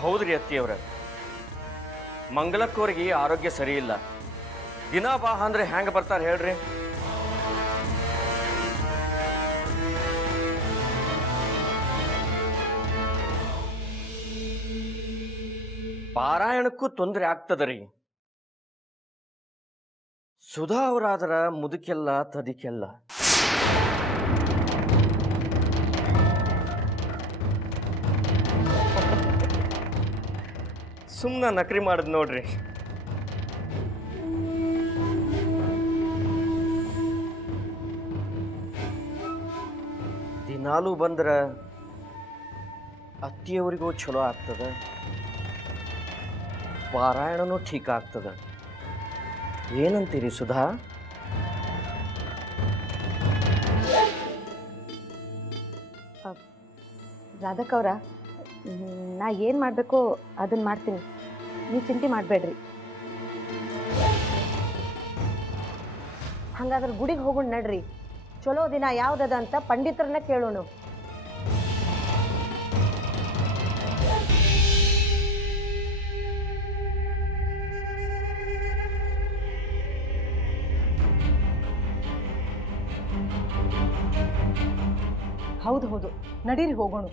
ಹೌದ್ರಿ ಅತ್ತಿಯವ್ರ, ಮಂಗಲಕ್ಕವ್ರಿಗೆ ಆರೋಗ್ಯ ಸರಿ ಇಲ್ಲ. ದಿನ ಬಾ ಅಂದ್ರೆ ಹೆಂಗೆ ಬರ್ತಾರೆ ಹೇಳ್ರಿ? ಪಾರಾಯಣಕ್ಕೂ ತೊಂದರೆ ಆಗ್ತದರಿ. ಸುಧಾ ಅವರಾದ್ರ ಮುದುಕೆಲ್ಲ ತದಿಕೆಲ್ಲ. ಸುಮ್ಮನೆ ನಕರಿ ಮಾಡಿದ್ ನೋಡ್ರಿ. ದಿನಾಲೂ ಬಂದ್ರ ಅತ್ತಿಯವರಿಗೂ ಚಲೋ ಆಗ್ತದ, ಪಾರಾಯಣನೂ ಠೀಕ್ ಆಗ್ತದ. ಏನಂತೀರಿ ಸುಧಾ? ರಾಧಕ್ಕವ್ರ, ನಾ ಏನು ಮಾಡಬೇಕೋ ಅದನ್ನು ಮಾಡ್ತೀನಿ, ನೀವು ಚಿಂತೆ ಮಾಡಬೇಡ್ರಿ. ಹಂಗಾದ್ರೆ ಗುಡಿಗೆ ಹೋಗೋಣ ನಡ್ರಿ. ಚಲೋ ದಿನ ಯಾವುದದ ಅಂತ ಪಂಡಿತರನ್ನ ಕೇಳೋಣ. ಹೌದು ಹೌದು, ನಡೀರಿ ಹೋಗೋಣ.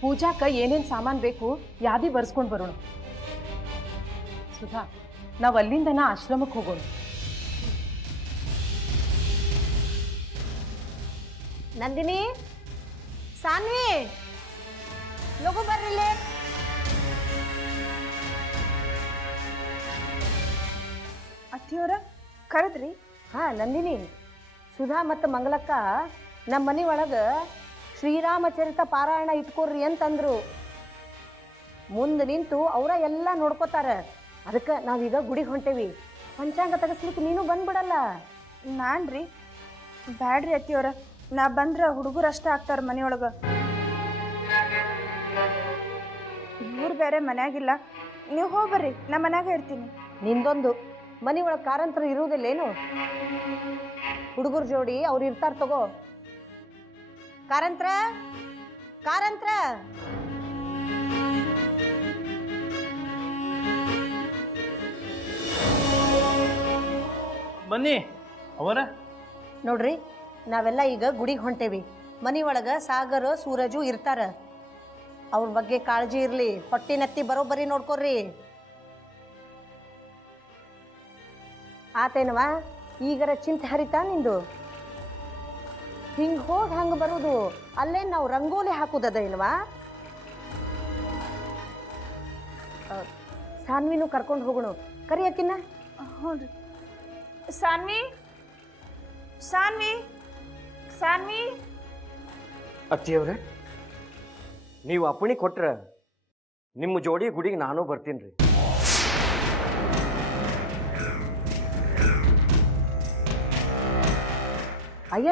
ಪೂಜಾಕ ಏನೇನು ಸಾಮಾನು ಬೇಕು ಯಾದಿ ಬರ್ಸ್ಕೊಂಡು ಬರೋಣ. ಸುಧಾ, ನಾವು ಅಲ್ಲಿಂದನ ಆಶ್ರಮಕ್ಕೆ ಹೋಗೋಣ. ನಂದಿನಿ, ಸಾನ್ವಿ, ಲಗು ಬರ್ರಿಲ್ಲೇ. ಅತ್ತಿಯವರ ಕರೆದ್ರಿ? ಹಾ ನಂದಿನಿ, ಸುಧಾ ಮತ್ತು ಮಂಗಲಕ್ಕ ನಮ್ಮ ಮನೆ ಒಳಗೆ ಶ್ರೀರಾಮಚರಿತ ಪಾರಾಯಣ ಇಟ್ಕೊಡ್ರಿ ಅಂತಂದ್ರು. ಮುಂದೆ ನಿಂತು ಅವರ ಎಲ್ಲ ನೋಡ್ಕೋತಾರ. ಅದಕ್ಕೆ ನಾವೀಗ ಗುಡಿಗೆ ಹೊಂಟೇವಿ. ಪಂಚಾಂಗ ತೆಗೆಸ್ಲಿಕ್ಕೆ ನೀನು ಬಂದ್ಬಿಡಲ್ಲ. ನಾನ್ರಿ ಬ್ಯಾಡ್ರಿ ಅತ್ತಿಯವರ, ನಾ ಬಂದ್ರೆ ಹುಡುಗರು ಅಷ್ಟೇ ಆಗ್ತಾರ ಮನೆಯೊಳಗೆ. ಇವ್ರು ಬೇರೆ ಮನ್ಯಾಗಿಲ್ಲ, ನೀವು ಹೋಗ್ಬರ್ರಿ, ನಾ ಮನ್ಯಾಗ ಇರ್ತೀನಿ. ನಿಂದೊಂದು ಮನೆ ಒಳಗೆ ಕಾರಂತರ ಇರುವುದಿಲ್ಲೇನು? ಹುಡುಗರ ಜೋಡಿ ಅವ್ರು ಇರ್ತಾರ ತಗೋ. ಕಾರಂತ್ರ, ಕಾರಂತ್ರ, ಬನ್ನಿ ಅವರ. ನೋಡ್ರಿ, ನಾವೆಲ್ಲ ಈಗ ಗುಡಿಗೆ ಹೊಂಟೇವಿ. ಮನೆ ಒಳಗೆ ಸಾಗರ ಸೂರಜು ಇರ್ತಾರ. ಅವ್ರ ಬಗ್ಗೆ ಕಾಳಜಿ ಇರಲಿ. ಹೊಟ್ಟಿನತ್ತಿ ಬರೋಬ್ಬರಿ ನೋಡ್ಕೊರ್ರಿ. ಆತೇನವ, ಈಗರ ಚಿಂತೆ ಹರಿತಾ ನಿಂದು? ಹಿಂಗೆ ಹೋಗಿ ಹಂಗೆ ಬರೋದು. ಅಲ್ಲೇ ನಾವು ರಂಗೋಲಿ ಹಾಕುದದ ಏನವಾ? ಸಾನ್ವಿನೂ ಕರ್ಕೊಂಡು ಹೋಗೋಣ. ಕರಿಯಕಿನ್ನ. ಹ್ಞೂ ರೀ. ಸಾನ್ವಿ, ಸಾನ್ವಿ, ಸಾನ್ವಿ. ಅತ್ತಿಯವ್ರೆ, ನೀವು ಅಪ್ಪಣೆ ಕೊಟ್ರ ನಿಮ್ಮ ಜೋಡಿ ಗುಡಿಗೆ ನಾನು ಬರ್ತೀನಿ ರೀ. ಅಯ್ಯ,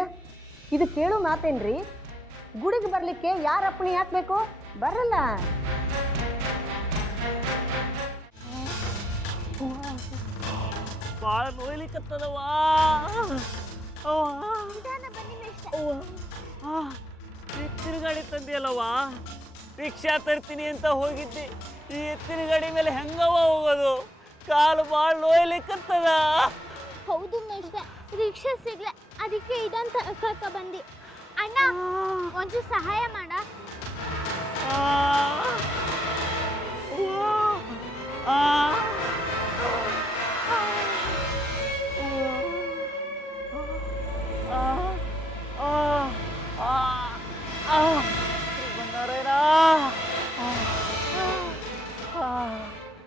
ಇದು ಕೇಳು ಮಾತೇನ್ರಿ? ಗುಡಿಗೆ ಬರ್ಲಿಕ್ಕೆ ಯಾರ ಅಪ್ಪಣೆ ಹಾಕ್ಬೇಕು? ಬರಲ್ಲ. ಭಾಳ ನೋಯ್ಲಿಕ್ಕತ್ತದವಾ. ಎತ್ತಿನ ಗಾಡಿ ತಂದಿಯಲ್ಲವಾ? ರಿಕ್ಷಾ ತರ್ತೀನಿ ಅಂತ ಹೋಗಿದ್ದೆ. ಈ ಎತ್ತಿನ ಗಾಡಿ ಮೇಲೆ ಹೆಂಗವ ಹೋಗೋದು? ಕಾಲು ಭಾಳ ನೋಯ್ಲಿಕ್ಕತ್ತದ. ಹೌದು ಮೇಷ್ಟ್ರೆ, ರಿಕ್ಷಾ ಸಿಗ್ಲ, ಅದಕ್ಕೆ ಇದಂತ ಕರ್ಕ ಬಂದಿ. ಅಣ್ಣ, ಒಂಚೂರು ಸಹಾಯ ಮಾಡ.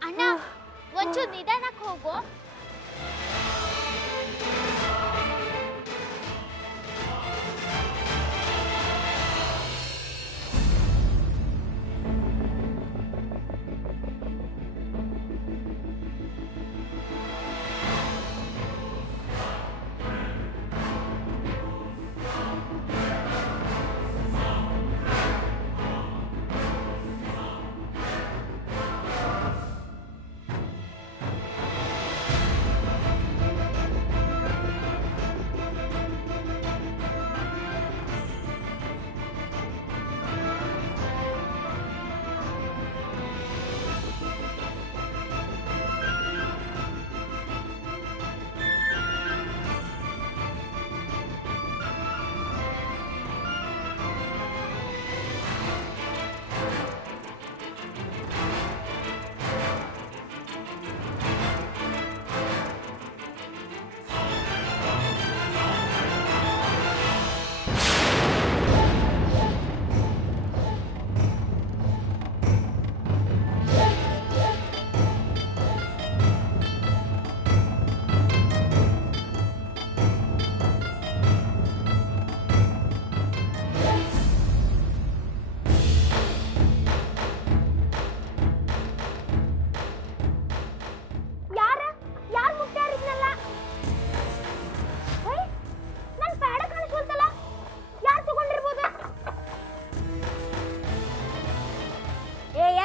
ಅಣ್ಣ, ಒಂಚೂರು ನಿಧಾನಕ್ಕೆ ಹೋಗು.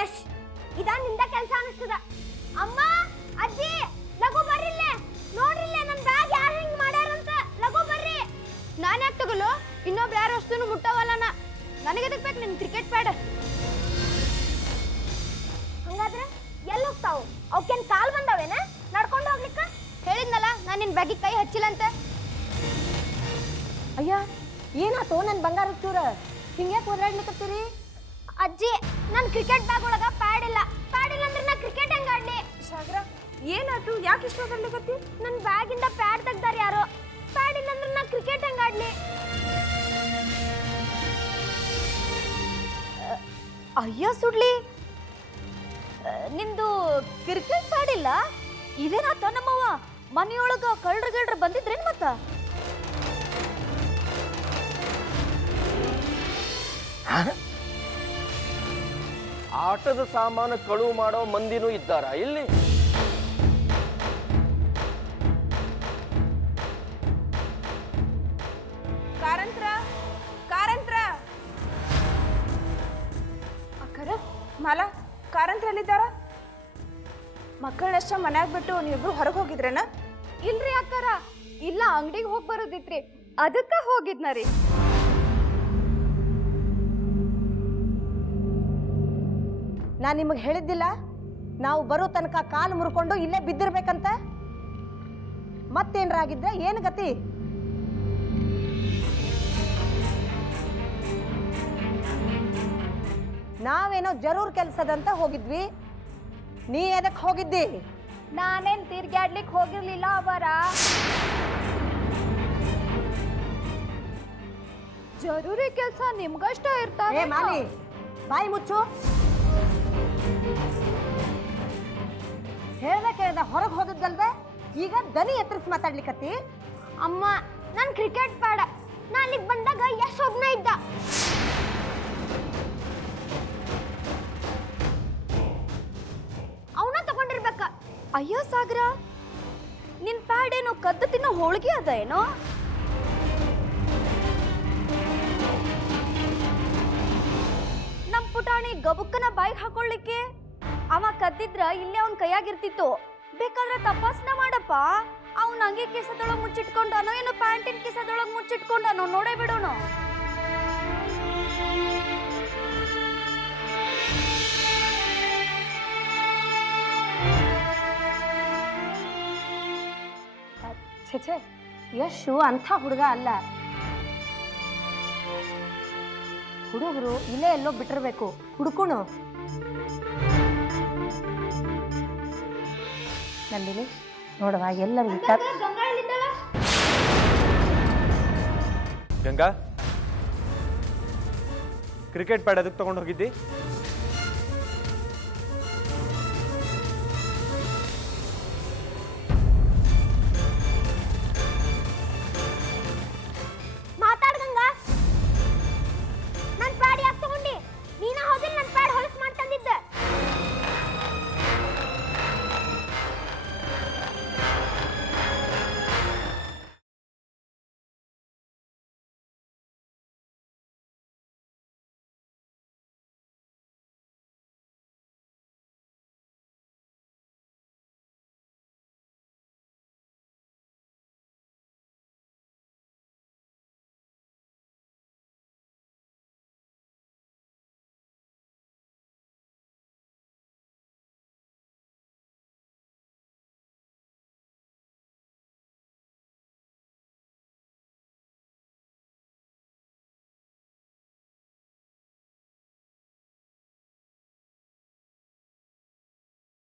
ಯಶ್ ಇದ ನಿಂದ ಕೆಲಸ ಅನಿಸ್ತದ. ಅಮ್ಮ ಅಜ್ಜಿ ಲಗು ಬರ್ರಿಲ್ಲೇ, ನೋಡ್ರಿಲ್ಲೇ ನನ್ನ ಬ್ಯಾಗ್ ಯಾರು ಹಿಂಗ್ ಮಾಡ್ಯಾರಂತ. ಲಗು ಬರ್ರಿ. ನಾನು ಯಾಕೆ ತಗೊಳ್ಳೋ? ಇನ್ನೊಬ್ರು ಯಾರು ವಸ್ತುನು ಮುಟ್ಟವಲ್ಲ. ನನಗೆ ಎದಕ್ ಬೇಕು ನಿನ್ ಕ್ರಿಕೆಟ್ ಪ್ಯಾಡ್? ಹಂಗಾದ್ರೆ ಎಲ್ಲಿ ಹೋಗ್ತಾವು? ಅವಕ್ಕೇನ್ ಕಾಲ್ ಬಂದವೇನ ನಡ್ಕೊಂಡು ಹೋಗ್ಲಿಕ್ಕ? ಹೇಳಿದ್ನಲ್ಲ ನಾನು ನಿನ್ ಬ್ಯಾಗಿಗೆ ಕೈ ಹಚ್ಚಿಲ್ಲ ಅಂತ. ಅಯ್ಯ ಏನಾತೋ ನನ್ನ ಬಂಗಾರದ ಚೂರ ಹಿಂಗ್ಯಾಕೆ ಓಡಾಡ್ಲಿಕ್ಕತ್ತೀರಿ? ಅಜ್ಜಿ ನನ್ನ ಕ್ರಿಕೆಟ್ ಬ್ಯಾಗ್ ಒಳಗ ಪ್ಯಾಡ್ ಇಲ್ಲ. ಪ್ಯಾಡ್ ಇಲ್ಲ ಅಂದ್ರೆ ನಾ ಕ್ರಿಕೆಟ್ ಹೆಂಗ್ ಆಡ್ಲಿ? ಸಾಗರ ಏನಾಯ್ತು? ಯಾಕೆ ಇಷ್ಟ ಓದಾಡ್ಲಿಕತ್ತಿ? ನನ್ನ ಬ್ಯಾಗಿಂದ ಪ್ಯಾಡ್ ತೆಗ್ದಾರ ಯಾರೋ. ಪ್ಯಾಡ್ ಇಲ್ಲ ಅಂದ್ರೆ ನಾ ಕ್ರಿಕೆಟ್ ಹೆಂಗ್ ಆಡ್ಲಿ? ಅಯ್ಯ ಸುಡ್ಲಿ, ನಿಂದು ಕ್ರಿಕೆಟ್ ಪ್ಯಾಡ್ ಇಲ್ಲ? ಇದೇನಾತ ನಮ್ಮವ್ವ ಮನೆಯೊಳಗ ಕಳ್ರ ಬಂದಿದ್ರೇನ್ ಮತ್ತ? ಆಟದ ಸಾಮಾನು ಕಳುವು ಮಾಡೋ ಮಂದಿನೂ ಇದ್ದಾರ ಇಲ್ಲಿ? ಕಾರಂತ್ರ ಕಾರಂತ್ರ ಅಕ್ಕರ ಮಾಲ ಕಾರಂತ್ರ ಎಲ್ಲಿದ್ದಾರ? ಮಕ್ಕಳನ್ನ ಮನ್ಯಾಗ ಬಿಟ್ಟು ನೀವಿಬ್ರು ಹೊರಗೆ ಹೋಗಿದ್ರೇನ? ಇಲ್ರಿ ಅಕ್ಕರ, ಇಲ್ಲ ಅಂಗಡಿಗೆ ಹೋಗಿ ಬರೋದಿತ್ರಿ, ಅದಕ್ಕ ಹೋಗಿದ್ನರಿ. ನಾನು ನಿಮಗೆ ಹೇಳಿದ್ದಿಲ್ಲ ನಾವು ಬರೋ ತನಕ ಕಾಲು ಮುರ್ಕೊಂಡು ಇಲ್ಲೇ ಬಿದ್ದಿರ್ಬೇಕಂತ? ಮತ್ತೇನ್ರಾಗಿದ್ರೆ ಏನು ಗತಿ? ನಾವೇನೋ ಜರೂರ್ ಕೆಲಸದಂತ ಹೋಗಿದ್ವಿ, ನೀ ಎದಕ್ಕೆ ಹೋಗಿದ್ದಿ? ನಾನೇನ್ ತಿರ್ಗಾಡ್ಲಿಕ್ಕೆ ಹೋಗಿರ್ಲಿಲ್ಲ ಅವರ. ಜರೂರಿ ಕೆಲಸ ನಿಮ್ಗಷ್ಟ ಇರ್ತಾವ. ಏ ಮಾಲಿ, ಬಾಯಿ ಮುಚ್ಚು. ಹೇಳ್ದ ಹೊರಗೆ ಹೋಗಿದ್ದಲ್ದ ಈಗ ದನಿ ಎತ್ತರಿಸಿ ಮಾತಾಡ್ಲಿಕ್ಕತ್ತಿ? ಅಮ್ಮ ನನ್ ಕ್ರಿಕೆಟ್ ಪ್ಯಾಡ ನಾ ಅಲ್ಲಿಗೆ ಬಂದಾಗ ಯಶ್ ಒಬ್ನ ಇದ್ದ. ಅವನ ತಗೊಂಡಿರ್ಬೇಕ. ಅಯ್ಯೋ ಸಾಗರ, ನಿನ್ ಪ್ಯಾಡ್ ಏನೋ ಕದ್ದು ತಿನ್ನೋ ಹೋಳಿಗೆ ಅದ ಏನೋ? ನಮ್ ಪುಟಾಣಿ ಗಬುಕ್ಕನ ಬಾಯಿಗೆ ಹಾಕೊಳ್ಳಿಕ್ಕೆ ಅವ ಕದ್ದಿದ್ರ ಇಲ್ಲೇ ಅವನ್ ಕೈಯಾಗಿರ್ತಿತ್ತು. ಬೇಕಾದ್ರೆ ತಪಾಸಣೆ ಮಾಡಪ್ಪ. ಅವ್ನ ಅಂಗಿ ಕಿಸದೊಳಗ್ ಮುಚ್ಚಿಟ್ಕೊಂಡಾನೋ ಏನೋ ಪ್ಯಾಂಟಿನ ಕಿಸದೊಳಗ್ ಮುಚ್ಚಿಟ್ಕೊಂಡಾನೋ ನೋಡೇ ಬಿಡೋಣ. ಛೆ, ಯಶು ಅಂಥ ಹುಡುಗ ಅಲ್ಲ. ಹುಡುಗರು ಇಲ್ಲೇ ಎಲ್ಲೋ ಬಿಟ್ಟಿರ್ಬೇಕು, ಹುಡುಕುಣು. ನಂದಿನಿ ನೋಡವಾ ಎಲ್ಲರೂ ಗಂಗಾ, ಕ್ರಿಕೆಟ್ ಪ್ಯಾಡ್ ಅದಕ್ಕೆ ತಗೊಂಡು ಹೋಗಿದ್ದಿ?